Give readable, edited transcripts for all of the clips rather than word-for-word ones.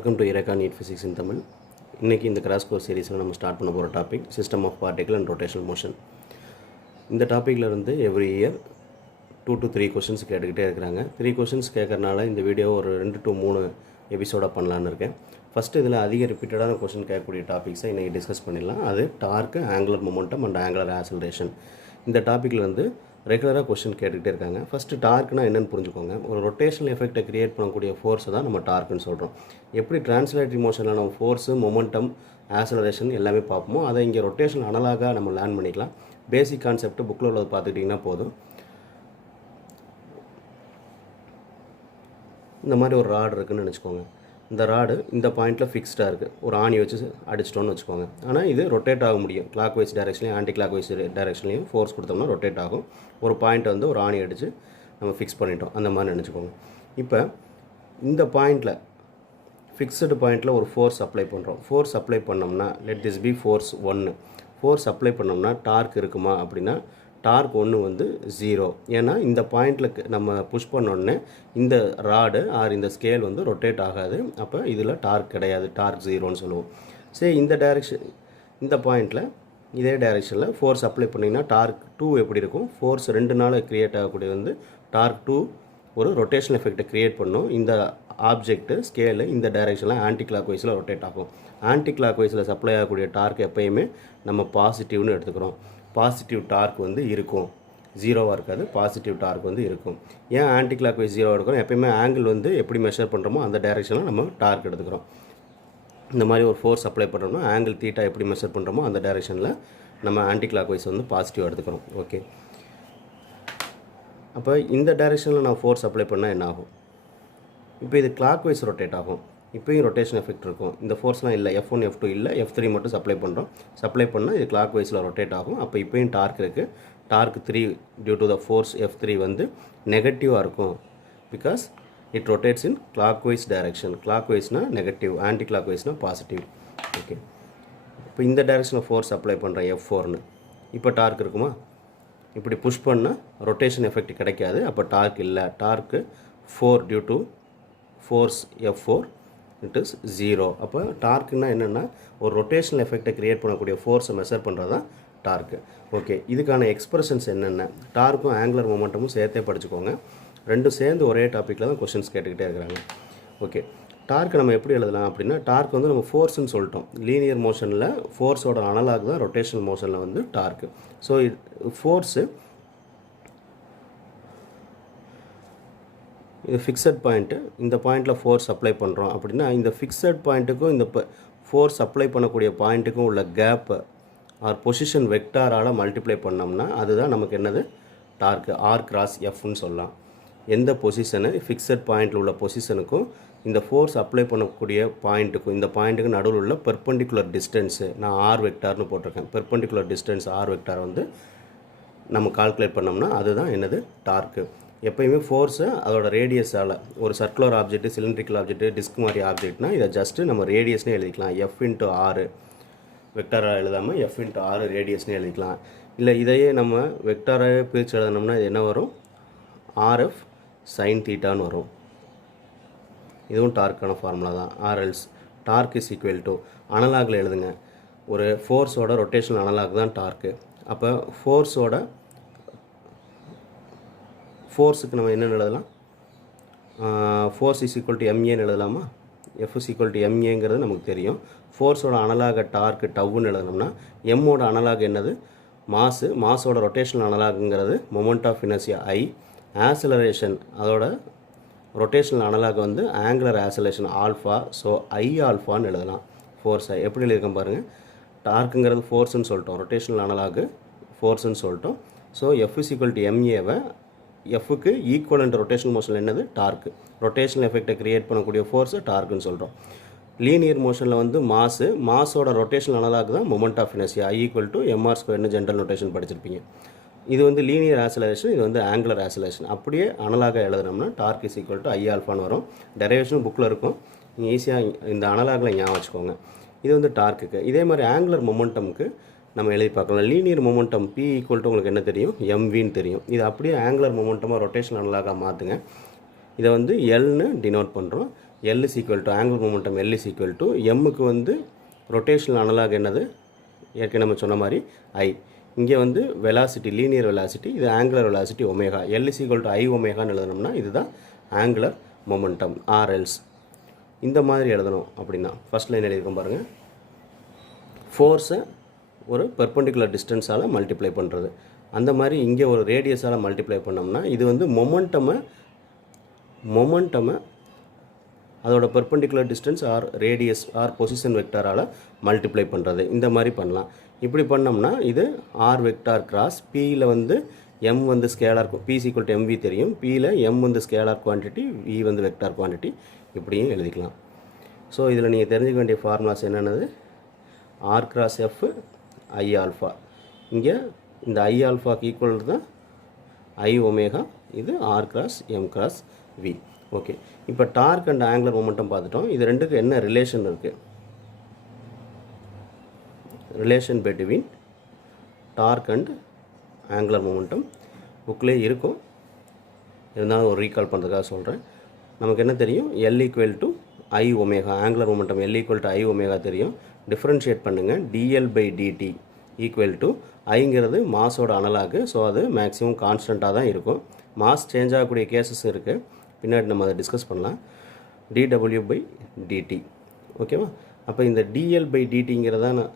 Welcome to இரேகா NEET physics in Tamil. இன்றைக்கி இந்த கிராஸ் கோர்ஸ் சீரீஸில் நம்ம ஸ்டார்ட் பண்ண போகிற topic system of particle and rotational motion. இந்த டாப்பிக்கில் இருந்து எவ்ரி இயர் 2 to 3 கொஷின்ஸ் கேட்டுக்கிட்டே இருக்கிறாங்க. 3 கொஷின்ஸ் கேட்கறனால இந்த வீடியோ ஒரு 2 to 3 எபிசோடாக பண்ணலான்னு இருக்கேன். ஃபஸ்ட்டு இதில் அதிக ரிப்பீட்டடான கொஷின் கேட்கக்கூடிய டாபிக்ஸை இன்றைக்கி டிஸ்கஸ் பண்ணிடலாம். அது torque, angular momentum and angular acceleration. இந்த டாப்பிக்கில் வந்து ரெகுலராக கொஷின் கேட்டுக்கிட்டே இருக்காங்க. ஃபஸ்ட்டு டார்க்னா என்னென்னு புரிஞ்சுக்கோங்க. ஒரு ரொட்டேஷனல் எஃபெக்டை க்ரியேட் பண்ணக்கூடிய ஃபோர்ஸை தான் நம்ம டார்க்குன்னு சொல்கிறோம். எப்படி டிரான்ஸ்லேட்டரி மோஷனில் நம்ம ஃபோர்ஸு, மொமெண்டம், ஆக்ஸலரேஷன் எல்லாமே பார்ப்போமோ அதை இங்கே ரொட்டேஷன் அனலாக நம்ம லேர்ன் பண்ணிக்கலாம். பேசிக் கான்செப்ட் புக்கில் உள்ளது பார்த்துக்கிட்டிங்கன்னா போதும். இந்த மாதிரி ஒரு ராடு இருக்குதுன்னு நினச்சிக்கோங்க. இந்த ராடு இந்த பாயிண்ட்டில் ஃபிக்ஸ்டாக இருக்குது. ஒரு ஆணி வச்சு அடிச்சிட்டோன்னு வச்சுக்கோங்க. ஆனால் இது ரொட்டேட் ஆக முடியும். கிளாக் வைஸ் டைரெக்ஷன்லையும் ஆன்டி கிளாக் வைஸ் டைரெக்ஷன்லையும் ஃபோர்ஸ் கொடுத்தோம்னா ரொட்டேட் ஆகும். ஒரு பாயிண்ட்டை வந்து ஒரு ஆணி அடித்து நம்ம ஃபிக்ஸ் பண்ணிட்டோம், அந்த மாதிரி நினச்சிக்கோங்க. இப்போ இந்த பாயிண்டில் ஃபிக்ஸ்டு பாயிண்ட்டில் ஒரு ஃபோர்ஸ் அப்ளை பண்ணுறோம். ஃபோர்ஸ் அப்ளை பண்ணோம்னா let this be force 1. Force apply பண்ணோம்னா டார்க் இருக்குமா அப்படின்னா டார்க் 1 வந்து 0. ஏன்னா இந்த பாயிண்டில் நம்ம புஷ் பண்ணோடனே இந்த ராடு ஆர் இந்த ஸ்கேல் வந்து ரொட்டேட் ஆகாது. அப்போ இதில் டார்க் கிடையாது, டார்க் 0ன்னு சொல்லுவோம். சரி, இந்த டைரெக்ஷன் இந்த பாயிண்டில் இதே டைரெக்ஷனில் ஃபோர்ஸ் அப்ளை பண்ணிங்கன்னா டார்க் 2 எப்படி இருக்கும்? ஃபோர்ஸ் 2 க்ரியேட் ஆகக்கூடிய வந்து டார்க் 2 ஒரு ரொட்டேஷனல் எஃபெக்டை க்ரியேட் பண்ணும். இந்த ஆப்ஜெக்ட்டு ஸ்கேலு இந்த டைரெக்ஷனில் ஆன்டி கிளாக் வைஸில் ரொட்டேட் ஆகும். ஆன்டி கிளாக் வைஸில் சப்ளை ஆகக்கூடிய டார்க் எப்போயுமே நம்ம பாசிட்டிவ்னு எடுத்துக்கிறோம். பாசிட்டிவ் டார்க் வந்து இருக்கும், 0வாக இருக்காது. பாசிட்டிவ் டார்க் வந்து இருக்கும். ஏன் ஆன்டி கிளாக் வைஸ் 0 எடுக்கிறோம்? எப்போயுமே ஆங்கிள் வந்து எப்படி மெஷர் பண்ணுறோமோ அந்த டைரெக்ஷனில் நம்ம டார்க் எடுத்துக்கிறோம். இந்த மாதிரி ஒரு ஃபோர்ஸ் அப்ளை பண்ணுறோம்னா ஆங்கிள் தீட்டா எப்படி மெஷர் பண்ணுறோமோ அந்த டைரெக்ஷனில் நம்ம ஆன்டி கிளாக் வைஸ் வந்து பாசிட்டிவ் எடுத்துக்கிறோம். ஓகே, அப்போ இந்த டைரெக்ஷனில் நான் ஃபோர்ஸ் அப்ளை பண்ணால் என்ன ஆகும்? இப்போ இது கிளாக் வைஸ் ரொட்டேட் ஆகும். இப்போயும் ரொட்டேஷன் எஃபெக்ட் இருக்கும். இந்த ஃபோர்ஸ்லாம் இல்லை, F1 F2 இல்லை, F3 மட்டும் சப்ளை பண்ணுறோம். சப்ளை பண்ணால் இது கிளாக் வைஸில் ரொட்டேட் ஆகும். அப்போ இப்போயும் டார்க் இருக்குது. Torque 3 due to the force F3 வந்து நெகட்டிவாக இருக்கும். Because it rotates in clockwise direction. கிளாக் வைஸ்னால் நெகட்டிவ், ஆன்டி கிளாக் வைஸ்னால் பாசிட்டிவ். ஓகே, இப்போ இந்த டைரெக்ஷனில் ஃபோர்ஸ் அப்ளை பண்ணுறேன் F4ன்னு. இப்போ டார்க் இருக்குமா? இப்படி புஷ் பண்ணால் ரொட்டேஷன் எஃபெக்ட் கிடைக்காது. அப்போ டார்க் இல்லை. Torque 4 due to force F4 it is 0. அப்போ டார்க்குன்னா என்னென்னா ஒரு ரொட்டேஷனல் எஃபெக்டை க்ரியேட் பண்ணக்கூடிய ஃபோர்ஸை மெஷர் பண்ணுறது தான் டார்க்கு. ஓகே, இதுக்கான எக்ஸ்பிரஷன்ஸ் என்னென்ன? டார்க்கும் ஆங்குலர் மொமெண்டமும் சேர்த்தே படிச்சுக்கோங்க. ரெண்டும் சேர்ந்து ஒரே டாப்பிக்கில் தான் கொஷின்ஸ் கேட்டுக்கிட்டே இருக்கிறாங்க. ஓகே, டார்க்கு நம்ம எப்படி எழுதலாம் அப்படின்னா டார்க் வந்து நம்ம ஃபோர்ஸ்ன்னு சொல்லிட்டோம். லீனியர் மோஷனில் ஃபோர்ஸோட அனலாக் தான் ரொட்டேஷனல் மோஷனில் வந்து டார்க்கு. ஸோ ஃபோர்ஸு இது ஃபிக்ஸட் பாயிண்ட்டு. இந்த பாயிண்டில் ஃபோர்ஸ் அப்ளை பண்ணுறோம் அப்படின்னா இந்த ஃபிக்ஸட் பாயிண்ட்டுக்கும் இந்த ஃபோர்ஸ் அப்ளை பண்ணக்கூடிய பாயிண்ட்டுக்கும் உள்ள கேப்பு ஆர் பொசிஷன் வெக்டாரால் மல்டிப்ளை பண்ணோம்னா அதுதான் நமக்கு என்னது? டார்க்கு. ஆர் கிராஸ் எஃப்னு சொல்லலாம். எந்த பொசிஷனு ஃபிக்ஸட் பாயிண்டில் உள்ள பொசிஷனுக்கும் இந்த ஃபோர்ஸ் அப்ளை பண்ணக்கூடிய பாயிண்ட்டுக்கும் இந்த பாயிண்ட்டுக்கு நடுவில் உள்ள பெர்பெண்டிகுலர் டிஸ்டன்ஸு நான் ஆர் வெக்டார்னு போட்டிருக்கேன். பெர்பெண்டிகுலர் டிஸ்டன்ஸ் ஆர் வெக்டார் வந்து நம்ம கால்குலேட் பண்ணோம்னா அதுதான் என்னது? டார்க்கு. எப்போயுமே ஃபோர்ஸை அதோட ரேடியஸால், ஒரு circular object, cylindrical object, disk மாதிரி ஆப்ஜெக்ட்னா இதை ஜஸ்ட்டு நம்ம ரேடியஸ்னே எழுதிக்கலாம். F×R வெக்டாராக எழுதாமல் F×R ரேடியஸ்னே எழுதிக்கலாம். இல்லை இதையே நம்ம வெக்டாராகவே பிரித்து எழுதணும்னா இது என்ன வரும்? RF sin θன்னு வரும். இதுவும் டார்க்கான ஃபார்முலா தான். RLs torque is equal to அனலாகில் எழுதுங்க. ஒரு ஃபோர்ஸோட ரொட்டேஷனல் அனலாக் தான் டார்க்கு. அப்போ ஃபோர்ஸுக்கு நம்ம என்னென்னு எழுதலாம்? ஃபோர்ஸ் இஸ் ஈக்குவல் டு MAன்னு எழுதலாமா? F இஸ் ஈக்குவல் டு MAங்கிறது நமக்கு தெரியும். ஃபோர்ஸோட அனலாக டார்க்கு டவ்வுன்னு எழுதணும்னா எம்மோட அனலாக் என்னது? மாஸோட ரொட்டேஷனல் அனலாகுங்கிறது moment of inertia I. Acceleration அதோட ரொட்டேஷனல் அனலாக் வந்து angular acceleration alpha. So I ஆல்ஃபான்னு எழுதலாம். ஃபோர்ஸை எப்படி எழுதியிருக்கேன் பாருங்கள். டார்க்குங்கிறது ஃபோர்ஸ்ன்னு சொல்லிட்டோம், ரொட்டேஷனல் அனலாகு ஃபோர்ஸ்ன்னு சொல்லிட்டோம். So F is equal to MAவை எஃப்க்கு ஈக்குவலண்ட் ரொட்டேஷனல் மோஷனில் என்னது? டார்க்கு. ரொட்டேஷனல் எஃபெக்டை க்ரியேட் பண்ணக்கூடிய ஃபோர்ஸு டார்க்குன்னு சொல்கிறோம். லீனியர் மோஷனில் வந்து மாஸோட ரொட்டேஷனல் அனலாக் தான் moment of inertia I equal to mr²ன்னு ஜென்ரல் நோட்டேஷன் படிச்சிருப்பீங்க. இது வந்து லீனியர் ஆக்ஸலரேஷன், இது வந்து ஆங்குலர் ஆக்ஸலரேஷன். அப்படியே அனலாக எழுதுனோம்னா torque is equal to I ஆல்ஃபான்னு வரும். டெரைவேஷன் புக்கில் இருக்கும், நீங்கள் ஈஸியாக இந்த அனலாகில் ஞாபகம் வச்சுக்கோங்க. இது வந்து டார்க்குக்கு. இதே மாதிரி ஆங்குலர் மொமெண்டமுக்கு நம்ம எழுதி பார்க்கலாம். Linear momentum P equal to உங்களுக்கு என்ன தெரியும்? MVன்னு தெரியும். இது அப்படியே ஆங்குலர் மொமெண்டமாக ரொட்டேஷன் அனலாக மாற்றுங்க. இதை வந்து Lன்னு டினோட் பண்ணுறோம். L is equal to angular momentum L is equal to mக்கு வந்து ரொட்டேஷனல் அனலாக் என்னது ஏற்கனவே நம்ம சொன்ன மாதிரி I. இங்கே வந்து வெலாசிட்டி லீனியர் வெலாசிட்டி, இது angular velocity omega. L is equal to I ஒமேகான்னு எழுதணும்னா இதுதான் ஆங்குலர் மொமெண்டம் RLs. இந்த மாதிரி எழுதணும் அப்படின்னா ஃபர்ஸ்ட் லைன் எழுதியிருக்கோம் பாருங்கள். ஃபோர்ஸை ஒரு பெர்பெண்டிகுலர் டிஸ்டன்ஸால் மல்டிப்ளை பண்ணுறது. அந்த மாதிரி இங்கே ஒரு ரேடியஸால் மல்டிப்ளை பண்ணோம்னா இது வந்து மொமெண்டமை அதோட perpendicular distance r radius r position வெக்டாரால் மல்டிப்ளை பண்ணுறது. இந்த மாதிரி பண்ணலாம். இப்படி பண்ணோம்னா இது ஆர் வெக்டார் கிராஸ் பியில் வந்து எம் வந்து scalar P equal to MV தெரியும், பியில் எம் வந்து ஸ்கேலார் குவான்டிட்டி, வி வந்து வெக்டார் குவான்டிட்டி, இப்படியும் எழுதிக்கலாம். ஸோ இதில் நீங்கள் தெரிஞ்சுக்க வேண்டிய ஃபார்முலாஸ் என்னென்னது, R cross F I alpha. இங்கே இந்த ஐ ஆல்ஃபாக்கு ஈக்குவல் தான் ஐ ஒமேகா, இது R cross M cross V. Okay, இப்போ டார்க் அண்ட் ஆங்குலர் மொமெண்டம் பார்த்துட்டோம். இது ரெண்டுக்கு என்ன ரிலேஷன் இருக்குது? Relation between torque and angular momentum புக்லேயே இருக்கும், இருந்தாலும் ஒரு ரீகால் பண்ணுறதுக்காக சொல்கிறேன். நமக்கு என்ன தெரியும், L equal to I omega, angular momentum L equal to I omega தெரியும். டிஃப்ரென்ஷியேட் பண்ணுங்கள், dl by dt equal to ஐங்கிறது மாஸோட அனலாகு, ஸோ அது மேக்ஸிமம் கான்ஸ்டண்ட்டாக தான் இருக்கும். மாஸ் சேஞ்ச் ஆகக்கூடிய கேசஸ் இருக்குது, பின்னாடி நம்ம அதை டிஸ்கஸ் பண்ணலாம். dw by dt. ஓகேவா? அப்போ இந்த dl பை டிடிங்கிறத நான்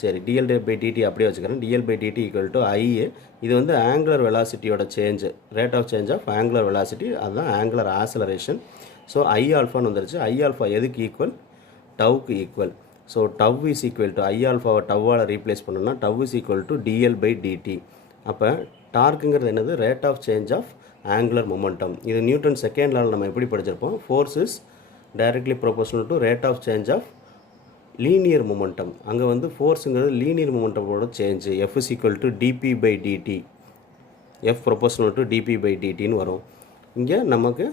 சரி dl பை டிடி அப்படியே வச்சுக்கிறேன். dl by dt equal to I. இது வந்து ஆங்குலர் வெலாசிட்டியோட change, rate of change of angular velocity, அதுதான் ஆங்குலர் ஆக்சலரேஷன். ஸோ ஐ ஆல்ஃபான்னு வந்துருச்சு. ஐ ஆல்ஃபா எதுக்கு ஈக்குவல்? டவுக்கு equal. So tau is equal to I ஆல்ஃபாவை டவ்வால் ரீப்ளேஸ் பண்ணோம்னா tau is equal to dl by dt. அப்போ டார்க்குங்கிறது என்னது, rate of change of angular momentum. இது நியூட்டன் செகண்ட் லாவில் நம்ம எப்படி படிச்சிருப்போம், force is directly proportional to rate of change of linear momentum. அங்கே வந்து ஃபோர்ஸுங்கிறது லீனியர் மொமெண்டமோட change, F is equal to dp by dt, F proportional to dp by டிடின்னு வரும். இங்கே நமக்கு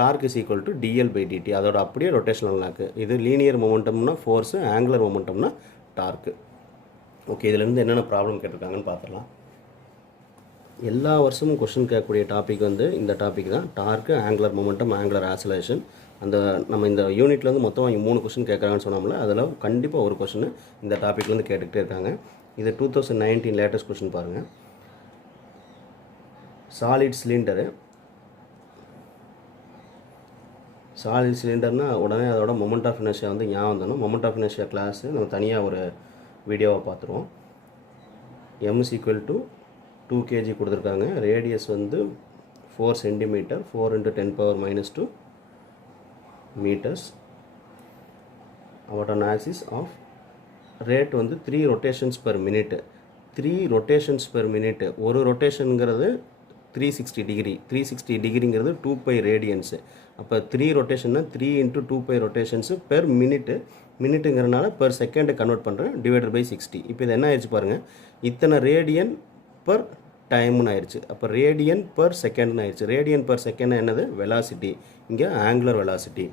torque is equal to dl by dt, அதோட அப்படியே ரொட்டேஷனல் லாக்கு. இது லீனியர் மொமெண்டம்னா ஃபோர்ஸு, ஆங்குலர் மொமெண்டம்னா டார்க்கு. ஓகே, இதுலேருந்து என்னென்ன ப்ராப்ளம் கேட்டிருக்காங்கன்னு பார்த்துடலாம். எல்லா வருஷமும் கொஷின் கேட்கக்கூடிய டாபிக் வந்து இந்த டாபிக் தான், torque, angular momentum, angular acceleration. அந்த நம்ம இந்த யூனிட்லேருந்து மொத்தம் 3 கொஷின் கேட்குறாங்கன்னு சொன்னோம்ல, அதில் கண்டிப்பாக ஒரு கொஷின் இந்த டாப்பிக்லேருந்து கேட்டுக்கிட்டே இருக்காங்க. இது 2019 லேட்டஸ்ட் கொஷின் பாருங்கள். சாலிட் சிலிண்டர்னால் உடனே அதோட மொமெண்ட் ஆஃப் இனர்ஷியா வந்து ஞாபகம் வந்துடும். மொமெண்ட் ஆஃப் இனர்ஷியா கிளாஸு நம்ம தனியாக ஒரு வீடியோவை பார்த்துருவோம். M is equal to 2 kg கொடுத்துருக்காங்க. ரேடியஸ் வந்து 4 cm, 4 × 10⁻⁻2 மீட்டர்ஸ். அவட்டோட ஆக்சிஸ் ஆஃப் ரேட் வந்து 3 rotations per minute. 3 rotations per minute. ஒரு ரொட்டேஷனுங்கிறது 360 டிகிரி. 360 டிகிரிங்கிறது 2π ரேடியன்ஸு. அப்போ 3 ரொட்டேஷன்னா 3 × 2π ரொட்டேஷன்ஸு பெர் மினிட்டுங்கிறனால பெர் செகண்டு கன்வெர்ட் பண்ணுறேன், டிவைடட் பை 60. இப்போ இது என்ன ஆயிடுச்சு பாருங்கள், இத்தனை ரேடியன் பர் டைம்னு ஆயிடுச்சு. அப்போ ரேடியன் பர் செகண்ட்னு ஆயிடுச்சு. ரேடியன் பர் செகண்ட் என்னது, வெலாசிட்டி. இங்கே angular velocity.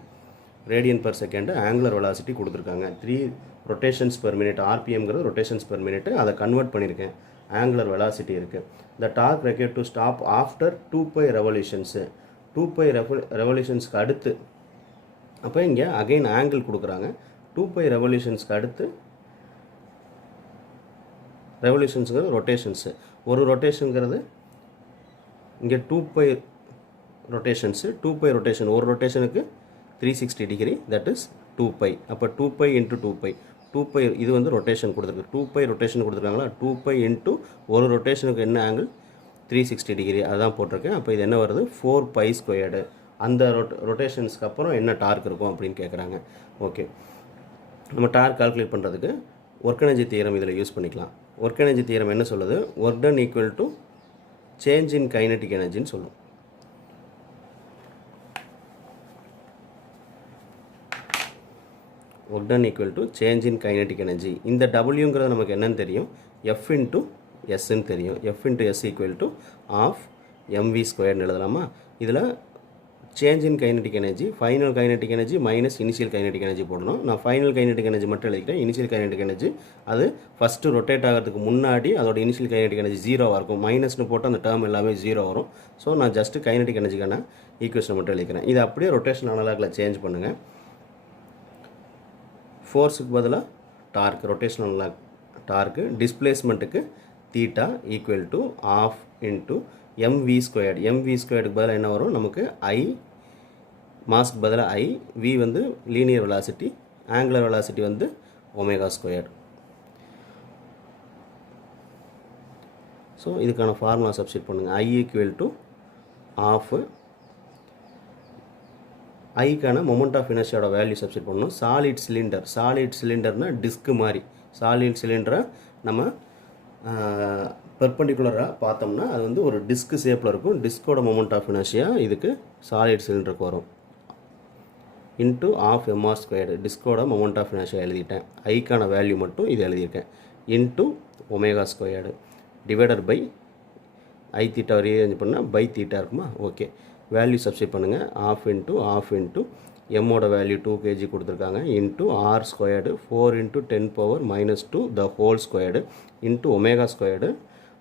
Radian per second angular velocity கொடுத்துருக்காங்க. 3 ரொட்டேஷன்ஸ் பெர் மினிட், ஆர்பிஎம்ங்கிறது ரொட்டேஷன்ஸ் பெர் மினிட், அதை கன்வெர்ட் பண்ணியிருக்கேன். ஆங்குலர் வெலாசிட்டி இருக்குது. The torque required to stop after 2π revolutions. 2π ரெவல்யூஷன்ஸ்க்கு அடுத்து. அப்போ இங்கே அகைன் ஆங்கிள் கொடுக்குறாங்க. 2π ரெவல்யூஷன்ஸ்க்கு அடுத்து, ரெவல்யூஷன்ஸுங்கிறது ரொட்டேஷன்ஸு. ஒரு ரொட்டேஷனுங்கிறது இங்கே 2π ரொட்டேஷன்ஸு. 2π ரொட்டேஷன், ஒரு ரொட்டேஷனுக்கு 360 டிகிரி, தட் இஸ் 2π. அப்போ 2π × 2π. 2π இது வந்து ரொட்டேஷன் கொடுத்துருக்கு. 2π ரொட்டேஷன் கொடுத்துருக்காங்களா, 2π × ஒரு ரொட்டேஷனுக்கு என்ன ஆங்கிள், 360 டிகிரி, அதான் போட்டிருக்கேன். அப்போ இது என்ன வருது, 4π². அந்த ரொட்டேஷன்ஸ்க்கு அப்புறம் என்ன டார்க் இருக்கும் அப்படின்னு கேட்குறாங்க. ஓகே, நம்ம டார்க் கால்குலேட் பண்ணுறதுக்கு ஒர்க் எனர்ஜி தியரம் இதில் யூஸ் பண்ணிக்கலாம். ஒர்க் எனர்ஜி தியரம் என்ன சொல்லுது, work done equal to change in kinetic எனர்ஜின்னு சொல்லும். Work done equal to change in kinetic energy. இந்த டபிள்யூங்கிறது நமக்கு என்னன்னு தெரியும், எஃப் இன்ட்டு எஸ்ன்னு தெரியும். F into S equal to ½ mv² எழுதலாமா. இதில் change in kinetic energy, final kinetic energy minus initial kinetic energy போடணும். நான் ஃபைனல் கைனடிக் எனர்ஜி மட்டும் எழுதிக்கிறேன். இனிஷியல் கைனடிக் எனர்ஜி அது ஃபஸ்ட்டு ரொட்டேட் ஆகிறதுக்கு முன்னாடி அதோட இனிஷியல் கைனடிக் எனர்ஜி ஜீரோவாக இருக்கும். மைனஸ்னு போட்டு அந்த டேர்ம் எல்லாமே ஜீரோ வரும். ஸோ நான் ஜஸ்ட்டு கைனடிக் எனர்ஜிக்கான ஈக்குவேஷன் மட்டும் எழுதிக்கிறேன். இதை அப்படியே ரொட்டேஷன் அனலாகில் சேஞ்ச் பண்ணுங்கள். ஃபோர்ஸுக்கு பதிலாக டார்க், ரொட்டேஷன் அனலாக் டார்க்கு, டிஸ்பிளேஸ்மெண்ட்டுக்கு theta equal to half into mv squared. Mv ஸ்கொயர்டுக்கு பதிலாக என்ன வரும் நமக்கு ஐ, மாஸ்க்கு பதிலாக ஐ, வி வந்து லீனியர் வெலாசிட்டி, ஆங்குலர் வெலாசிட்டி வந்து ஒமேகா ஸ்கொயர்டு. ஸோ இதுக்கான ஃபார்முலா சப்ஸ்டிட் பண்ணுங்கள். ஐ ஈக்குவல் டு ஆஃப், ஐக்கான மொமெண்ட் ஆஃப் இனர்ஷியோட வேல்யூ சப்ஸ்டிட் பண்ணணும். சாலிட் சிலிண்டர்னால் டிஸ்க்கு மாதிரி. சாலிட் சிலிண்டரை நம்ம பெர்பெண்டிகுலராக பார்த்தோம்னா அது வந்து ஒரு டிஸ்க் ஷேப்பில் இருக்கும். டிஸ்கோட மொமெண்ட் ஆஃப் இனர்ஷியா இதுக்கு சாலிட் சிலிண்டருக்கு வரும். இன்ட்டு ஆஃப் எம்ஆர் ஸ்கொயர்டு, டிஸ்கோட மொமெண்ட் ஆஃப் இனர்ஷியா எழுதிட்டேன். ஐக்கான வேல்யூ மட்டும் இது எழுதியிருக்கேன். Into omega squared divided by I theta rearrange பண்ணால் பை தீட்டா இருக்குமா? ஓகே, வேல்யூ சப்ஸ்டிட் பண்ணுங்கள். ஆஃப் இன்ட்டு எம்மோட வேல்யூ 2 kg கொடுத்துருக்காங்க. Into R squared 4 × 10⁻⁻2 the whole squared into omega squared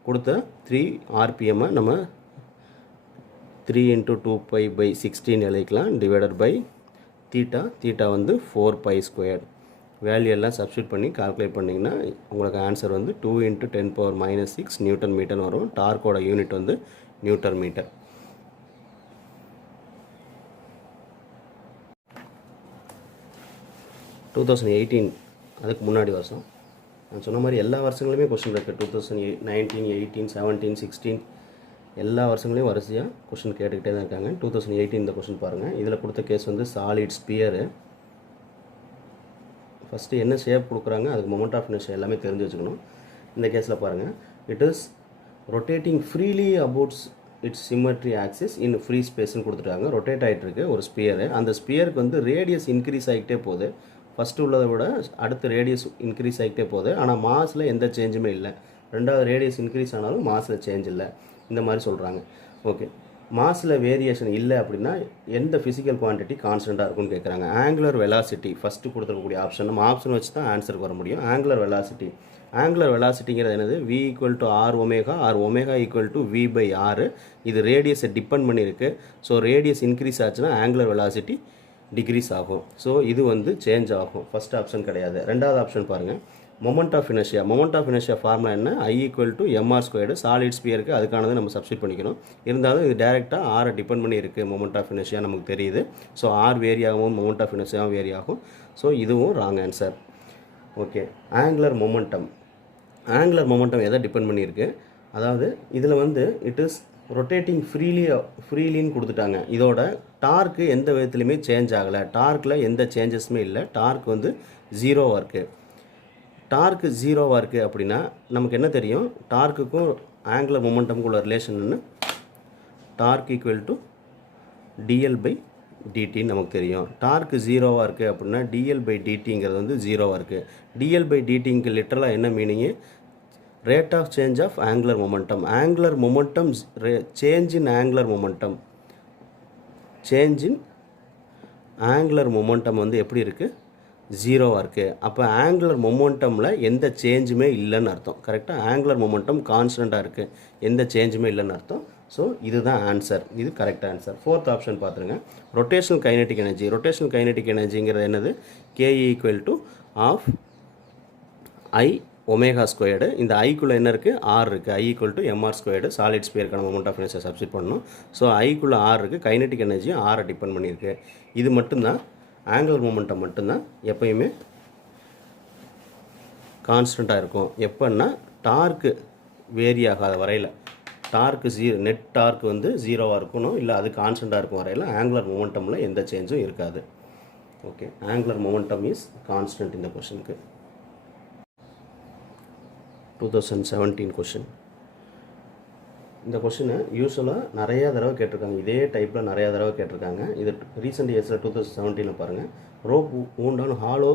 கொடுத்த 3 RPM நம்ம 3 × 2π/16 எழுதிக்கலாம். டிவைடட் பை தீட்டா வந்து 4π². வேல்யூ எல்லாம் சப்ஸ்டிட் பண்ணி கால்குலேட் பண்ணிங்கன்னா உங்களுக்கு ஆன்சர் வந்து 2 × 10⁻⁻6 நியூட்டன் மீட்டர் வரும். டார்க்கோட யூனிட் வந்து நியூட்டன் மீட்டர். டூ 2018 அதுக்கு முன்னாடி வருஷம் நான் சொன்ன மாதிரி எல்லா வருஷங்களுமே கொஷின் இருக்குது. 2019, 18, 17, 16 எல்லா வருஷங்களையும் வரிசையாக கொஷின் கேட்டுக்கிட்டே தான் இருக்காங்க. 2018 இந்த கொஷின் பாருங்கள். இதில் கொடுத்த கேஸ் வந்து சாலிட் ஸ்பியரு. ஃபஸ்ட்டு என்ன ஷேப் கொடுக்குறாங்க, அதுக்கு மொமெண்ட் ஆஃப் இனர்ஷியா எல்லாமே தெரிஞ்சு வச்சுக்கணும். இந்த கேஸில் பாருங்கள், it is rotating freely abouts its symmetry axis in free ஸ்பேஸ்ன்னு கொடுத்துட்டாங்க. ரொட்டேட் ஆகிட்டு இருக்கு ஒரு ஸ்பியரு. அந்த ஸ்பியருக்கு வந்து ரேடியஸ் இன்க்ரீஸ் ஆகிட்டே போகுது. ஃபஸ்ட்டு உள்ளதை விட அடுத்த ரேடியஸ் இன்க்ரீஸ் ஆகிட்டே போகுது. ஆனால் மாஸில் எந்த சேஞ்சுமே இல்லை. ரெண்டாவது ரேடியஸ் இன்க்ரீஸ் ஆனாலும் மாஸில் சேஞ்ச் இல்லை. இந்த மாதிரி சொல்கிறாங்க. ஓகே, மாஸில் வேரியேஷன் இல்லை அப்படின்னா எந்த ஃபிசிக்கல் குவான்டிட்டி கான்ஸ்டண்ட்டாக இருக்கும்னு கேட்குறாங்க. ஆங்குலர் வெலாசிட்டி ஃபஸ்ட்டு கொடுத்துருக்கக்கூடிய ஆப்ஷன். நம்ம ஆப்ஷன் வச்சு தான் ஆன்சருக்கு வர முடியும். ஆங்குலர் வெலாசிட்டிங்கிறது என்னது? v = r omega or omega = v/r. இது ரேடியஸை டிபெண்ட் பண்ணியிருக்கு. ஸோ ரேடியஸ் இன்க்ரீஸ் ஆச்சுன்னா ஆங்குலர் வெலாசிட்டி டிக்ரீஸ் ஆகும். ஸோ இது வந்து சேஞ்ச் ஆகும். ஃபஸ்ட் ஆப்ஷன் கிடையாது. ரெண்டாவது ஆப்ஷன் பாருங்கள், மொமெண்ட் ஆஃப் இனர்ஷியா ஃபார்முலா என்ன? I = mr². சாலிட் ஸ்பியருக்கு அதுக்கானது நம்ம சப்ஸ்டிட் பண்ணிக்கணும். இருந்தாலும் இது டேரெக்டாக ஆரை டிபெண்ட் பண்ணி இருக்குது. மொமெண்ட் ஆஃப் இனர்ஷியா நமக்கு தெரியுது. ஸோ ஆர் வேரி ஆகும், மொமெண்ட் ஆஃப் இனர்ஷியாவும் வேரி ஆகும். ஸோ இதுவும் wrong answer. Okay, angular momentum எதை டிபெண்ட் பண்ணியிருக்கு? அதாவது இதில் வந்து இட் இஸ் ரொட்டேட்டிங் ஃப்ரீலின்னு கொடுத்துட்டாங்க. இதோட டார்க்கு எந்த விதத்துலையுமே சேஞ்ச் ஆகலை. டார்க்கில் எந்த சேஞ்சஸுமே இல்லை. டார்க் வந்து ஜீரோவாக இருக்குது. டார்க்கு ஜீரோவாக இருக்குது அப்படின்னா நமக்கு என்ன தெரியும்? டார்க்குக்கும் ஆங்குலர் மொமெண்டமுக்கும் உள்ள ரிலேஷன்னு டார்க் = dl/dt நமக்கு தெரியும். டார்க்கு ஜீரோவாக இருக்குது அப்படின்னா dl/dtங்கிறது வந்து ஜீரோவாக இருக்குது. dl/dtக்கு லிட்டரலாக என்ன meaning? Rate of change of angular momentum. Change in angular momentum வந்து எப்படி இருக்குது? ஜீரோவாக இருக்குது. அப்போ ஆங்குலர் மொமெண்டமில் எந்த சேஞ்சுமே இல்லைன்னு அர்த்தம். கரெக்டாக? ஆங்குலர் மொமெண்டம் கான்ஸ்டண்ட்டாக இருக்குது, எந்த சேஞ்சுமே இல்லைன்னு அர்த்தம். ஸோ இதுதான் ஆன்சர். இது கரெக்ட் ஆன்சர். ஃபோர்த் ஆப்ஷன் பார்த்துருங்க. ரொட்டேஷனல் கைனெட்டிக் எனர்ஜிங்கிறது என்னது? Ke = half I omega squared. இந்த ஐக்குள்ளே என்ன இருக்குது? ஆர் இருக்குது. I = mr². சாலிட் ஸ்பியருக்கான மொமெண்ட் ஆஃப் இனர்ஷியா சப்ஸ்டிட் பண்ணணும். ஸோ ஐக்குள்ளே ஆர் இருக்குது. கைனெட்டிக் எனர்ஜி ஆரை டிபெண்ட் பண்ணியிருக்கு. இது மட்டும்தான் ஆங்குலர் மொமெண்டம் மட்டும்தான் எப்பயுமே கான்ஸ்டண்ட்டாக இருக்கும். எப்போன்னா டார்க்கு வேரி ஆகாத வரையில், டார்க்கு நெட் டார்க் வந்து ஜீரோவாக இருக்கணும், இல்லை அது கான்ஸ்டண்ட்டாக இருக்கும் வரையில் ஆங்குலர் மொமெண்டமில் எந்த சேஞ்சும் இருக்காது. Okay, angular momentum is constant இந்த கொஷனுக்கு. 2017 கொஷின். இந்த கொஷினை யூஸ்வலாக நிறையா தடவை கேட்டிருக்காங்க. இதே டைப்பில் நிறையா தடவை கேட்டிருக்காங்க. இது ரீசெண்ட் இயர்ஸில் 2017 பாருங்கள். ரோப் வூண்ட் ஆன் ஹாலோ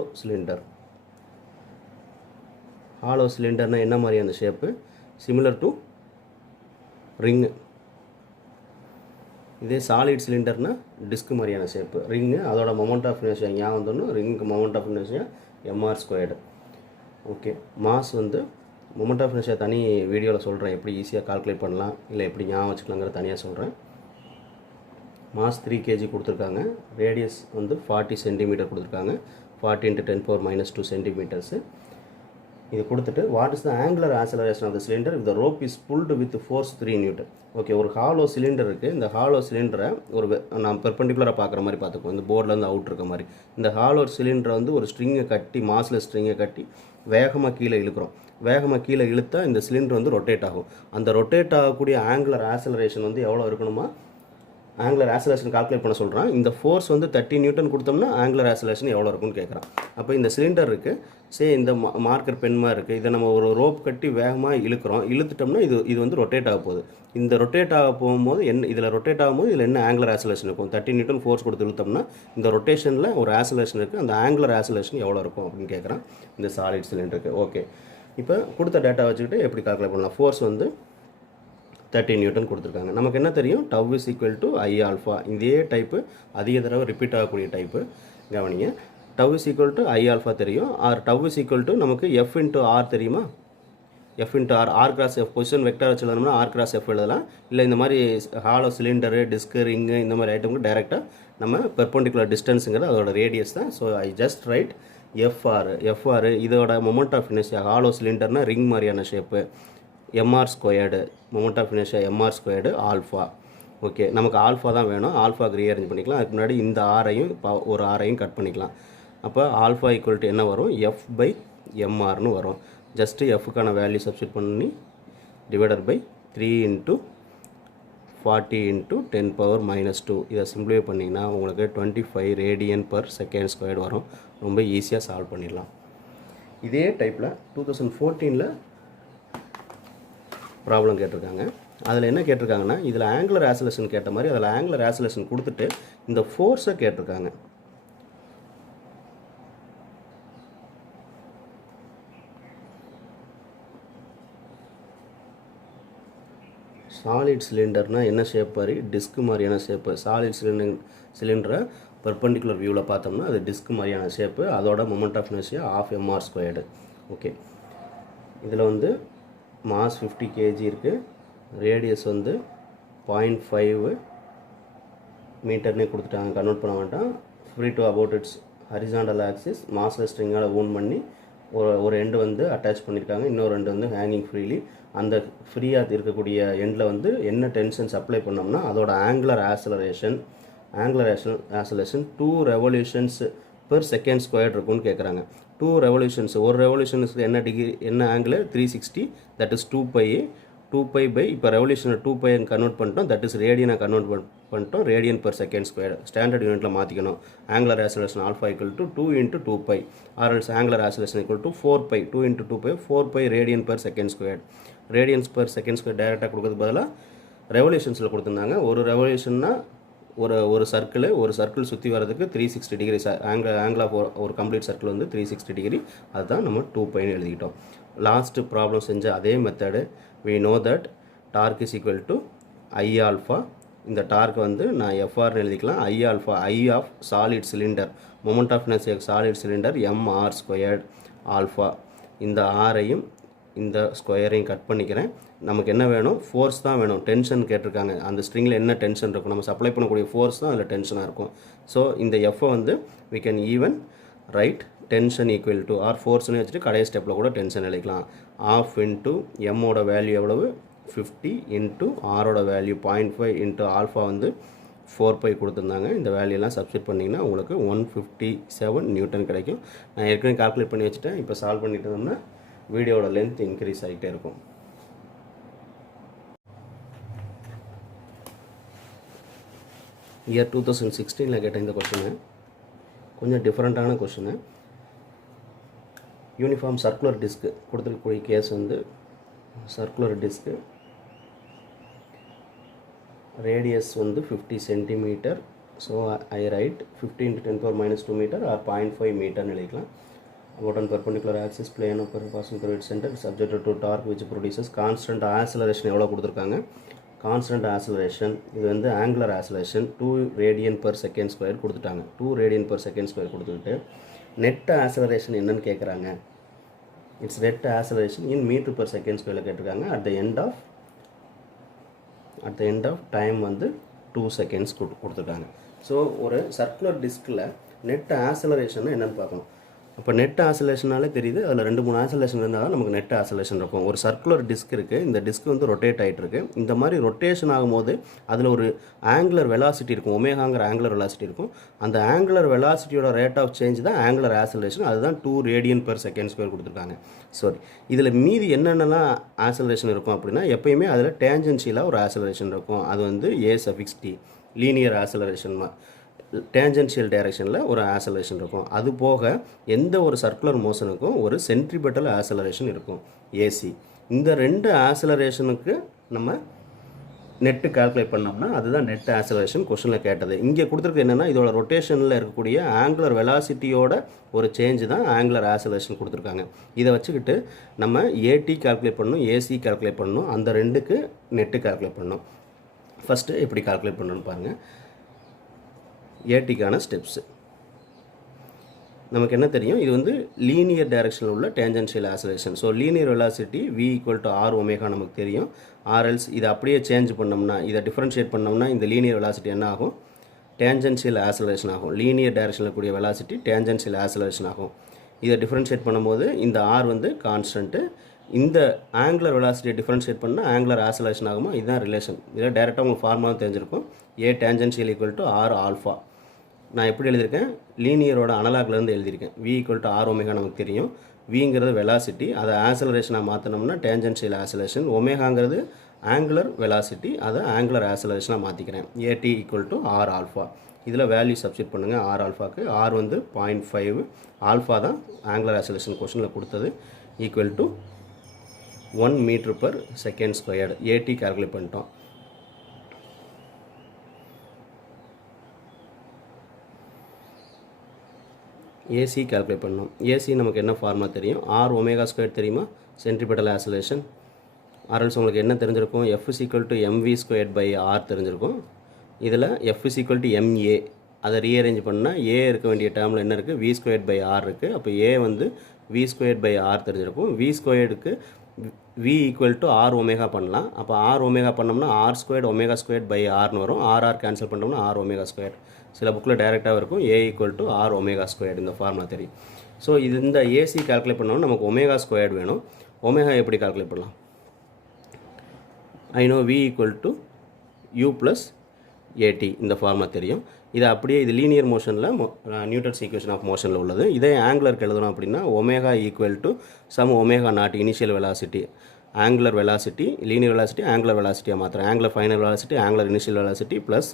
சிலிண்டர்னால் என்ன மாதிரியான ஷேப்பு? Similar to ring. இதே சாலிட் சிலிண்டர்னா டிஸ்க் மாதிரியான ஷேப்பு. ரிங்கு அதோட மொமெண்ட் ஆஃப் இனர்ஷியா ஞாபகம் வந்துடணும். Ring moment of inertia mr². Okay, mass வந்து மொமெண்ட் ஆஃப் இனர்ஷியா தனி வீடியோவில் சொல்கிறேன், எப்படி ஈஸியாக கால்குலேட் பண்ணலாம் இல்லை எப்படி ஞாபகம் வச்சுக்கலாங்கிற தனியாக சொல்கிறேன். மாஸ் 3 kg கொடுத்துருக்காங்க. ரேடியஸ் வந்து 40 சென்டிமீட்டர் கொடுத்துருக்காங்க. 40 × 10⁻² சென்டிமீட்டர்ஸு. இது கொடுத்துட்டு what is the angular acceleration of the cylinder if the rope is pulled with force 3 Newton. Okay, ஒரு ஹாலோ சிலிண்டர் இருக்குது. இந்த ஹாலோ சிலிண்டரை நான் பெர்பெண்டிகுலராக பார்க்குற மாதிரி பார்த்துக்குவோம். இந்த போர்டில் வந்து அவுட் இருக்க மாதிரி இந்த ஹாலோ சிலிண்டரை வந்து ஒரு ஸ்ட்ரிங்கை கட்டி, மாஸ்லெஸ் ஸ்ட்ரிங்கை கட்டி வேகமாக கீழே இழுக்கிறோம். வேகமாக கீழே இழுத்தா இந்த சிலிண்டர் வந்து ரொட்டேட் ஆகும். அந்த ரொட்டேட் ஆகக்கூடிய ஆங்குலர் ஆக்சலரேஷன் வந்து எவ்வளோ இருக்கணுமா, ஆங்குலர் ஆக்சலரேஷன் கால்குலேட் பண்ண சொல்கிறான். இந்த ஃபோர்ஸ் வந்து 30 நியூட்டன் கொடுத்தோம்னா ஆங்குலர் ஆக்சலரேஷன் எவ்வளோ இருக்குன்னு கேட்குறான். அப்போ இந்த சிலிண்டர் இருக்குது, இந்த மார்க்கர் பென்மாக இருக்குது. இதை நம்ம ஒரு ரோப் கட்டி வேகமாக இழுத்துட்டோம்னா இது வந்து ரொட்டேட் ஆக போகுது. இந்த ரொட்டேட் ஆக போகும்போது இதில் ரொட்டேட் ஆகும்போது இதில் என்ன ஆங்குலர் ஆக்சலரேஷன் இருக்கும்? 30 நியூட்டன் ஃபோர்ஸ் கொடுத்து இழுத்தோம்னா இந்த ரொட்டேஷனில் ஒரு ஆக்சலரேஷன் இருக்குது. அந்த ஆங்குலர் ஆக்சலரேஷன் எவ்வளோ இருக்கும் அப்படின்னு கேட்குறான் இந்த சாலிட் சிலிண்டருக்கு. ஓகே, இப்போ கொடுத்த டேட்டா வச்சுக்கிட்டு எப்படி கால்குலேட் பண்ணலாம்? ஃபோர்ஸ் வந்து 30 நியூட்டன் கொடுத்துருக்காங்க. நமக்கு என்ன தெரியும்? Tau is equal to I alpha. இதே டைப்பு அதிக தடவை ரிப்பீட் ஆகக்கூடிய டைப்பு. கவனிங்க, tau is equal to I alpha தெரியும். R tau is equal to நமக்கு எஃப் இன்ட்டு ஆர் தெரியுமா? F into R cross F position vector வச்சு எழுதணும்னா ஆர் கிராஸ் எஃப் எழுதலாம். இல்லை இந்த மாதிரி ஹாலோ சிலிண்டரு, டிஸ்கு, ரிங்கு இந்த மாதிரி ஐட்டமுக்கு டைரெக்டாக நம்ம பெர்பெண்டிகுலர் டிஸ்டன்ஸுங்கிறது அதோட ரேடியஸ் தான். So I just write FR இதோட மொமெண்ட் ஆஃப் இனர்ஷியா. ஹாலோ சிலிண்டர்னா ரிங் மாதிரியான shape, mr², moment of inertia mr² alpha. Okay, நமக்கு ஆல்ஃபா தான் வேணும். ஆல்ஃபாக்கு ரீஅரேஞ்ச் பண்ணிக்கலாம். அதுக்கு முன்னாடி இந்த ஆரையும் ஒரு ஆரையும் கட் பண்ணிக்கலாம். அப்போ ஆல்ஃபா ஈக்குவல் டு என்ன வரும்? f/mrனு வரும். ஜஸ்ட்டு எஃப்க்கான வேல்யூ சப்ஸ்டிட் பண்ணி டிவைடட் பை 3 × 40 × 10⁻². இதை சிம்பிளிஃபை பண்ணிங்கன்னா உங்களுக்கு 25 radian/s² வரும். ரொம்ப ஈஸியாக சால்வ் பண்ணிடலாம். இதே டைப்பில் 2014 ப்ராப்ளம் கேட்டிருக்காங்க. அதில் என்ன கேட்டிருக்காங்கன்னா, இதில் ஆங்குலர் ஆக்சலரேஷன் கேட்ட மாதிரி அதில் ஆங்குலர் ஆக்சலரேஷன் கொடுத்துட்டு இந்த ஃபோர்ஸை கேட்டிருக்காங்க. சாலிட் சிலிண்டர்னா என்ன ஷேப் மாதிரி? டிஸ்க் மாதிரியான ஷேப்பு. சாலிட் சிலிண்டரை பெர்பெண்டிகுலர் வியூவில் பார்த்தோம்னா அது டிஸ்க் மாதிரியான ஷேப்பு. அதோட moment of inertia ½ mr². Okay, இதில் வந்து மாஸ் 50 kg இருக்குது. ரேடியஸ் வந்து 0.5 மீட்டர்னே கொடுத்துட்டாங்க, கன்வெர்ட் பண்ண வேண்டாம். Free to about its horizontal axis. Massless ஸ்ட்ரிங்கால் ஊன் பண்ணி ஒரு எண்டு வந்து அட்டாச் பண்ணியிருக்காங்க, இன்னொரு ரெண்டு வந்து ஹேங்கிங் ஃப்ரீலி. அந்த ஃப்ரீயாக இருக்கக்கூடிய எண்டில் வந்து என்ன டென்ஷன்ஸ் அப்ளை பண்ணோம்னா அதோட angular acceleration 2 revolutions per second squared இருக்குன்னு கேட்குறாங்க. 2 ரெவல்யூஷன்ஸ், ஒரு ரெவல்யூஷனுக்கு என்ன டிகிரி, என்ன ஆங்கிள்? 360, தட் இஸ் 2π பை, இப்போ ரெவல்யூஷனை 2π கன்வெர்ட் பண்ணிட்டோம், தட் இஸ் ரேடியனை கன்வெர்ட் பண்ணிட்டோம், radian/s². ஸ்டாண்டர்ட் யூனிட்டில் மாற்றிக்கணும். Angular acceleration alpha equal to 2 × 2π, or else angular acceleration equal to 4π, 2 × 2π 4π radian/s². radians/s² டைரெக்டாக கொடுக்கறதுக்கு பதிலாக ரெவல்யூஷன்ஸில் கொடுத்துருந்தாங்க. ஒரு ரெவல்யூஷன்னா ஒரு சர்க்கிள் சுற்றி வரதுக்கு 360 டிகிரி. ஆங்கிள் ஆஃப் ஒரு கம்ப்ளீட் சர்க்கிள் வந்து 360 டிகிரி. அதுதான் நம்ம 2πன்னு எழுதிக்கிட்டோம். லாஸ்ட்டு ப்ராப்ளம் செஞ்ச அதே method. we know that torque is equal to I alpha. இந்த டார்க் வந்து நான் எஃப்ஆர்னு எழுதிக்கலாம். I alpha, I of solid cylinder, moment of inertia solid cylinder mr² alpha. இந்த ஆரையும் இந்த ஸ்கொயரையும் கட் பண்ணிக்கிறேன். நமக்கு என்ன வேணும்? ஃபோர்ஸ் தான் வேணும். டென்ஷன் கேட்டிருக்காங்க. அந்த ஸ்ட்ரிங்கில் என்ன டென்ஷன் இருக்கும், நம்ம சப்ளை பண்ணக்கூடிய ஃபோர்ஸ் தான் அதில் டென்ஷனாக இருக்கும். ஸோ இந்த எஃப்ஐ வந்து we can even write tension equal to R ஃபோர்ஸ்னு வச்சுட்டு கடைசி ஸ்டெப்பில் கூட டென்ஷன் எழுதிக்கலாம். ½ இன்ட்டு எம்மோட வேல்யூ எவ்வளவு? 50 இன்ட்டு ஆரோட வேல்யூ 0.5 இன்ட்டு ஆல்ஃபா வந்து 4π கொடுத்துருந்தாங்க. இந்த வேல்யூலாம் சப்ஸ்டிட் பண்ணிங்கன்னா உங்களுக்கு 157 நியூட்டன் கிடைக்கும். நான் ஏற்கனவே கால்குலேட் பண்ணி வச்சுட்டேன். இப்போ சால்வ் பண்ணிட்டு இருந்தோம்னா வீடியோட லென்த் இன்க்ரீஸ் ஆகிட்டே இருக்கும். இயர் 2016 கேட்ட இந்த கொஸ்டின் கொஞ்சம் டிஃப்ரெண்ட்டான கொஸ்டின். யூனிஃபார்ம் சர்க்குலர் டிஸ்க்கு கொடுத்துருக்கக்கூடிய கேஸ் வந்து சர்க்குலர் டிஸ்க்கு, ரேடியஸ் வந்து 50 centimetre. So I write 15 × 10⁻² metre or 0.5 மீட்டர்னு எழுதிக்கலாம். about on perpendicular axis plane of passing through its center subjected to torque which produces constant acceleration எவ்வளோ கொடுத்துருக்காங்க? Constant acceleration, இது வந்து angular acceleration 2 radian per second square கொடுத்துட்டாங்க. 2 radian per second square கொடுத்துட்டு net acceleration என்னன்னு கேட்குறாங்க. It's net acceleration in metre per second ஸ்கொயரில் கேட்டிருக்காங்க. At the end of time வந்து 2 செகண்ட்ஸ் கொடுத்துருக்காங்க. ஸோ ஒரு சர்க்குலர் டிஸ்கில் நெட் ஆக்சலரேஷன் என்னென்னு பார்க்கணும். அப்போ நெட் ஆக்சலேஷனாலே தெரியுது, அதில் 2-3 ஆக்சலேஷன் இருந்தால் தான் நமக்கு நெட் ஆக்சலேஷன் இருக்கும். ஒரு சர்க்குலர் டிஸ்க் இருக்குது, இந்த டிஸ்க் வந்து ரொட்டேட் ஆகிட்டு இருக்கு. இந்த மாதிரி ரொட்டேஷன் ஆகும்போது அதில் ஒரு ஆங்குலர் வெலாசிட்டி இருக்கும், ஒமேகாங்கிற ஆங்குலர் வெலாசிட்டி இருக்கும். அந்த ஆங்குலர் வெலாசிட்டியோட ரேட் ஆஃப் சேஞ்ச் தான் ஆங்குலர் ஆக்சலேஷன். அதுதான் 2 ரேடியன் per செகண்ட் ஸ்கொயர் கொடுத்துருக்காங்க. சாரி, இதில் மீதி என்னென்னலாம் ஆக்சலரேஷன் இருக்கும் அப்படின்னா, எப்பயுமே அதில் டேஞ்சென்ஷியலாக ஒரு ஆக்சலரேஷன் இருக்கும். அது வந்து A∗T, லீனியர் ஆக்சலரேஷன். டேஞ்சென்ஷியல் டைரக்ஷனில் ஒரு ஆக்சலரேஷன் இருக்கும். அது போக எந்த ஒரு சர்க்குலர் மோஷனுக்கும் ஒரு சென்ட்ரிபெட்டல் ஆக்சலரேஷன் இருக்கும், AC. இந்த 2 ஆக்சலரேஷனுக்கு நம்ம நெட்டு கால்குலேட் பண்ணோம்னா அதுதான் நெட் ஆக்சலரேஷன் கொஷனில் கேட்டது. இங்கே கொடுத்துருக்கு என்னென்னா, இதோட ரொட்டேஷனில் இருக்கக்கூடிய ஆங்குலர் வெலாசிட்டியோட ஒரு சேஞ்ச் தான் ஆங்குலர் ஆக்சலரேஷன் கொடுத்துருக்காங்க. இதை வச்சுக்கிட்டு நம்ம AT கால்குலேட் பண்ணணும், AC கால்குலேட் பண்ணணும், அந்த 2க்கு நெட்டு கால்குலேட் பண்ணணும். ஃபஸ்ட்டு எப்படி கால்குலேட் பண்ணணும்னு பாருங்கள். ஏடிக்கான ஸ்டெப்ஸு நமக்கு என்ன தெரியும், இது வந்து லீனியர் டைரக்ஷனில் உள்ள tangential acceleration. So linear velocity V = R omega நமக்கு தெரியும். RLs இதை அப்படியே சேஞ்ச் பண்ணோம்னா, இதை டிஃப்ரென்ஷியேட் பண்ணோம்னா இந்த லீனியர் வெலாசிட்டி என்ன ஆகும், டேஞ்சென்ஷியல் ஆக்சலரேஷன் ஆகும். லீனியர் டைரக்ஷனில் கூடிய வெலாசிட்டி டேஞ்சென்ஷியல் ஆக்சலரேஷன் ஆகும். இதை டிஃப்ரென்ஷியேட் பண்ணும்போது இந்த R வந்து கான்ஸ்டன்ட்டு, இந்த ஆங்குலர் வெலாசிட்டியை டிஃப்ரென்ஷியேட் பண்ணால் ஆங்குலர் ஆக்சலரேஷன் ஆகுமா, இதுதான் ரிலேஷன். இதில் டேரெக்டாக உங்களுக்கு ஃபார்முலா தெரிஞ்சிருக்கும். A tangential = R alpha. நான் எப்படி எழுதியிருக்கேன், லீனியரோட அனலாக்லேருந்து எழுதியிருக்கேன். V = R ஒமேகா நமக்கு தெரியும். Vங்கிறது வெலாசிட்டி, அதை ஆக்சலரேஷனாக மாற்றினோம்னா டேஞ்சென்ஷியல் ஆக்சலரேஷன். ஒமேகாங்கிறது ஆங்குலர் வெலாசிட்டி, அதை ஆங்குலர் ஆக்சலரேஷனாக மாற்றிக்கிறேன். AT = R alpha. இதில் வேல்யூ சப்ஸ்டிட் பண்ணுங்கள். R ஆல்ஃபாக்கு R வந்து 0.5, ஆல்ஃபா தான் ஆங்குலர் ஆக்சலரேஷன் கொஷனில் கொடுத்தது, equal to 1 metre per second squared. AT calculate பண்ணிட்டோம். AC கால்குலேட் பண்ணோம். AC நமக்கு என்ன ஃபார்முலா தெரியும், R ஒமேகா ஸ்கொயர் தெரியுமா, சென்ட்ரிபெட்டல் ஆக்சலரேஷன். RLs உங்களுக்கு என்ன தெரிஞ்சிருக்கும், F = mv²/r தெரிஞ்சிருக்கும். இதில் F = ma, அதை ரீஅரேஞ்ச் பண்ணால் A இருக்க வேண்டிய டேர்மில் என்ன இருக்குது, v²/r இருக்குது. அப்போ A வந்து v²/r தெரிஞ்சிருக்கும். v²க்கு V = R ஒமேகா பண்ணலாம். அப்போ R ஒமேகா பண்ணோம்னா R² ஒமேகா²/rன்னு வரும். RR கேன்சல் பண்ணோம்னா R ஒமேகா². சில புக்கில் டைரெக்டாக இருக்கும் A = R ஒமேகா², இந்த ஃபார்முலா தெரியும். ஸோ இது இந்த AC கால்குலேட் பண்ணோம்னா நமக்கு ஒமேகா² வேணும். ஒமேகா எப்படி கால்குலேட் பண்ணலாம், I know V = U + AT, இந்த ஃபார்முலா தெரியும். இதை அப்படியே இது லீனியர் மோஷனில் நியூட்டன்ஸ் ஈக்குவேஷன் ஆஃப் மோஷனில் உள்ளது. இதே ஆங்குலருக்கு எழுதணும் அப்படின்னா omega = sum omega naught initial velocity. Angular velocity, linear velocity angular வெலாசிட்டியாக மாற்றுறேன். Angular final velocity angular initial velocity plus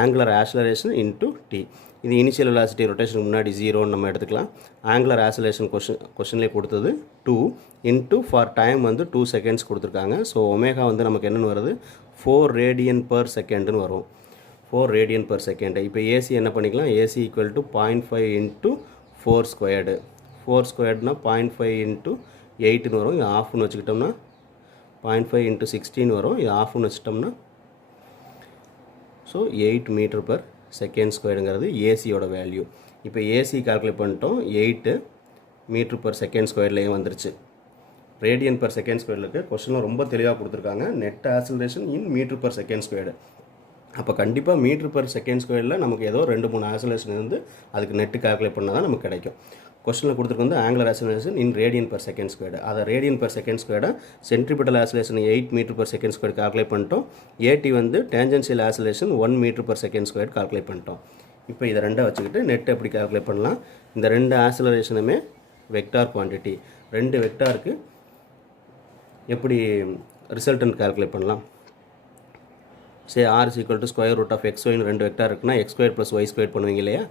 angular acceleration into T. இது இனிஷியல் வெலாசிட்டி ரொட்டேஷனுக்கு முன்னாடி 0ன்னு நம்ம எடுத்துக்கலாம். ஆங்குலர் ஆக்சலரேஷன் கொஷன்லேயே கொடுத்தது 2 இன்ட்டு ஃபார் டைம் வந்து 2 செகண்ட்ஸ் கொடுத்துருக்காங்க. ஸோ ஒமேகா வந்து நமக்கு என்னென்னு வருது, 4 ரேடியன் per செகண்டுன்னு வரும். 4 ரேடியன் per செகண்ட். இப்போ AC என்ன பண்ணிக்கலாம், AC = 0.5 × 4². 4² 0.5 × 8ன்னு வரும். இது ஆஃப்னு வச்சுக்கிட்டோம்னா 0.5 × 16 வரும். இது ஆஃப்னு வச்சுட்டோம்னா ஸோ 8 மீட்டர் per செகண்ட் ஸ்கொயருங்கிறது ஏசியோட வேல்யூ. இப்போ ஏசி கால்குலேட் பண்ணிட்டோம், 8 மீட்டர் per செகண்ட் ஸ்கொயர்லேயும் வந்துருச்சு. ரேடியன் per செகண்ட் ஸ்கொயரில் இருக்குது. கொஸ்டினில் ரொம்ப தெளிவாக கொடுத்துருக்காங்க, net acceleration in metre per second squared. அப்போ கண்டிப்பாக மீட்டர் per செகண்ட் ஸ்கொயரில் நமக்கு ஏதோ 2-3 ஆக்சலரேஷன் இருந்து அதுக்கு நெட்டு கால்குலேட் பண்ணால் தான் நமக்கு கிடைக்கும். கொஸ்டினில் கொடுத்துருக்கு வந்து angular acceleration in radian per second squared. அதை ரேடியன் per செகண்ட் ஸ்கொயர்டை centripetal acceleration 8 metre per second square calculate பண்ணிட்டோம். ஏடி வந்து tangential acceleration 1 metre per second square calculate பண்ணிட்டோம். இப்போ இதை ரெண்டாக வச்சுக்கிட்டு நெட் எப்படி கால்குலேட் பண்ணலாம், இந்த 2 ஆக்சலரேஷனுமே வெக்டார் குவான்டிட்டி. 2 வெக்டாருக்கு எப்படி ரிசல்டன்ட் கால்குலேட் பண்ணலாம். R = √(x_y)ன்னு 2 வெக்டார் இருக்குன்னா x² + y² பண்ணுவீங்க இல்லையா,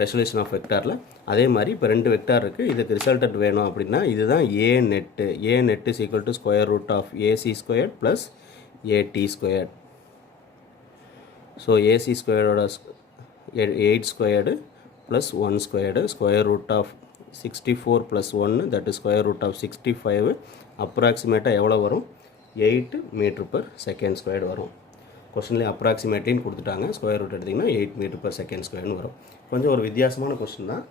ரெசல்யூஷன் ஆஃப் வெக்டாரில். அதே மாதிரி இப்போ 2 வெக்டார் இருக்குது, இதுக்கு ரிசல்டன்ட் வேணும் அப்படின்னா இதுதான் A net. A net = √AC² + AT². So AC²ஓட 8² + 1² √64 + 1 தட் இஸ் √65. அப்ராக்சிமேட்டாக எவ்வளோ வரும், 8 மீட்டர் per செகண்ட் ஸ்கொயர் வரும். கொஸ்டின்லேயே அப்ராக்சிமேட்லின்னு கொடுத்துட்டாங்க. ஸ்கொயர் ரூட் எடுத்திங்கன்னா 8 மீட்டர்/செகண்ட் ஸ்கொயர்னு வரும். கொஞ்சம் ஒரு வித்தியாசமான கொஸ்டின் தான்,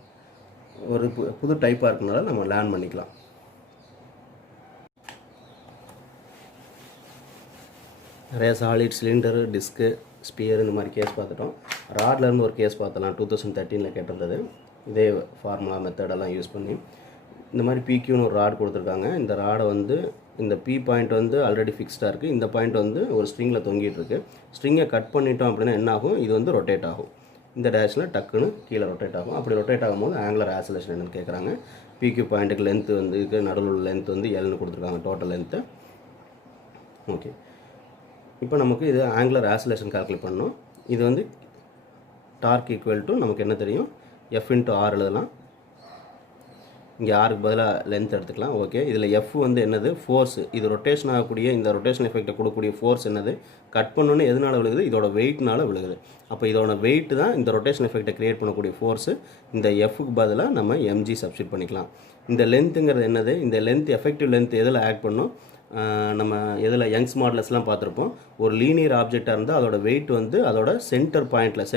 ஒரு புது டைப்பாக இருக்கனால நம்ம லேர்ன் பண்ணிக்கலாம். நிறைய சாலிட், சிலிண்டரு, டிஸ்க்கு, ஸ்பியர் இந்த மாதிரி கேஸ் பார்த்துட்டோம். ராட்லேருந்து ஒரு கேஸ் பார்த்தலாம், 2013 கேட்டிருந்தது. இதே ஃபார்முலா மெத்தடெல்லாம் யூஸ் பண்ணி இந்த மாதிரி பிக்யூன்னு ஒரு ராட் கொடுத்துருக்காங்க. இந்த ராடை வந்து இந்த பி பாயிண்ட் வந்து ஆல்ரெடி ஃபிக்ஸ்டாக இருக்குது. இந்த பாயிண்ட் வந்து ஒரு ஸ்ட்ரிங்கில் தொங்கிட்டு இருக்குது. ஸ்ட்ரிங்கை கட் பண்ணிட்டோம் அப்படின்னா என்ன ஆகும், இது வந்து ரொட்டேட் ஆகும். இந்த டேஷில் டக்குன்னு கீழே ரொட்டேட் ஆகும். அப்படி ரொட்டேட் ஆகும்போது ஆங்குலர் ஆசிலேஷன் என்னன்னு கேட்குறாங்க. பிக்யூ பாயிண்ட்டுக்கு லென்த்து வந்து இருக்குது, நடுவில் உள்ள லென்த் வந்து எல்னு கொடுத்துருக்காங்க, டோட்டல் லென்த்து. ஓகே, இப்போ நமக்கு இது ஆங்குலர் ஆசிலேஷன் கால்குலேட் பண்ணணும். இது வந்து டார்க் ஈக்குவல் டு நமக்கு என்ன தெரியும், எஃப் இன்ட்டு ஆர் எழுதலாம். இங்கே ஆருக்கு பதிலாக லென்த் எடுத்துக்கலாம். ஓகே, இதில் எஃப் வந்து என்னது, ஃபோர்ஸ். இது ரொட்டேஷன் ஆகக்கூடிய இந்த ரொட்டேஷன் எஃபெக்டை கொடுக்கக்கூடிய ஃபோர்ஸ் என்னது, கட் பண்ணோன்னு எதனால் விழுகுது, இதோட வெயிட்னால விழுகுது. அப்போ இதோட வெயிட் தான் இந்த ரொட்டேஷன் எஃபெக்டை க்ரியேட் பண்ணக்கூடிய ஃபோர்ஸு. இந்த எஃப்க்கு பதிலாக நம்ம எம்ஜி சப்ஸ்டிட் பண்ணிக்கலாம். இந்த லென்த்துங்கிறது என்னது, இந்த லென்த் எஃபெக்டிவ் லென்த் எதில் ஆட் பண்ணோம், நம்ம எதில் யங்ஸ் மாடலஸ்லாம் பார்த்துருப்போம். ஒரு லீனியர் ஆப்ஜெக்டாக இருந்தால் அதோட வெயிட் வந்து அதோட சென்டர் பாயிண்டில்,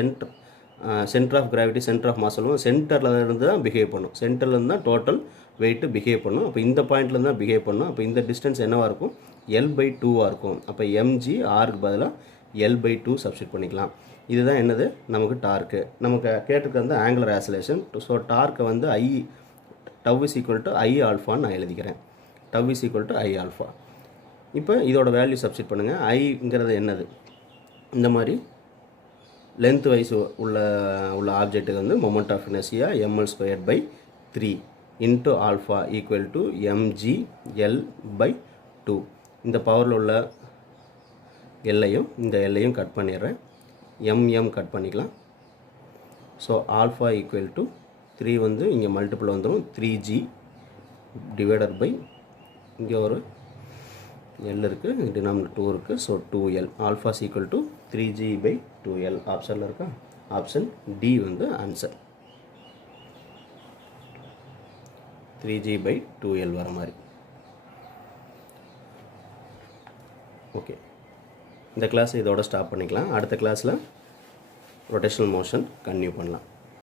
centre of gravity, centre of mass சொல்லுவோம். சென்டரில் இருந்து தான் பிஹேவ் பண்ணும். சென்டர்லேருந்து தான் டோட்டல் வெயிட்டு பிஹேவ் பண்ணும். அப்போ இந்த பாயிண்ட்லேருந்து தான் பிஹேவ் பண்ணும். அப்போ இந்த டிஸ்டன்ஸ் என்னவாக இருக்கும், L/2 இருக்கும். அப்போ எம்ஜி ஆருக்கு பதிலாக L/2 சப்ஸ்டிட் பண்ணிக்கலாம். இதுதான் என்னது, நமக்கு டார்க்கு. நமக்கு கேட்டிருக்க வந்து ஆங்குலர் ஆசிலேஷன். ஸோ டார்க்கை வந்து tau is equal to I ஆல்ஃபான்னு நான் எழுதிக்கிறேன். Tau is equal to I alpha. இப்போ இதோட வேல்யூ சப்ஸ்டிட் பண்ணுங்கள். ஐங்கிறது என்னது, இந்த மாதிரி லென்த் வைஸ் உள்ள ஆப்ஜெக்ட்டுக்கு வந்து moment of inertia ml²/3 into alpha equal to mgL/2. இந்த பவரில் உள்ள எல்லையும் இந்த எல்லையும் கட் பண்ணிடுறேன். கட் பண்ணிக்கலாம். ஸோ ஆல்ஃபா ஈக்குவல் டு 3 வந்து இங்கே மல்டிபிள் வந்துடும், 3g டிவைடட் பை இங்கே ஒரு L இருக்குது, டினாமினேட்டர் 2 இருக்குது. So 2L. Alpha equal to 3g/2L. ஆப்ஷனில் இருக்கா, ஆப்ஷன் டி வந்து ஆன்சர். 3g/2L வர மாதிரி. ஓகே, இந்த கிளாஸ் இதோட ஸ்டாப் பண்ணிக்கலாம். அடுத்த கிளாஸில் ரொட்டேஷனல் மோஷன் கன்டினியூ பண்ணலாம்.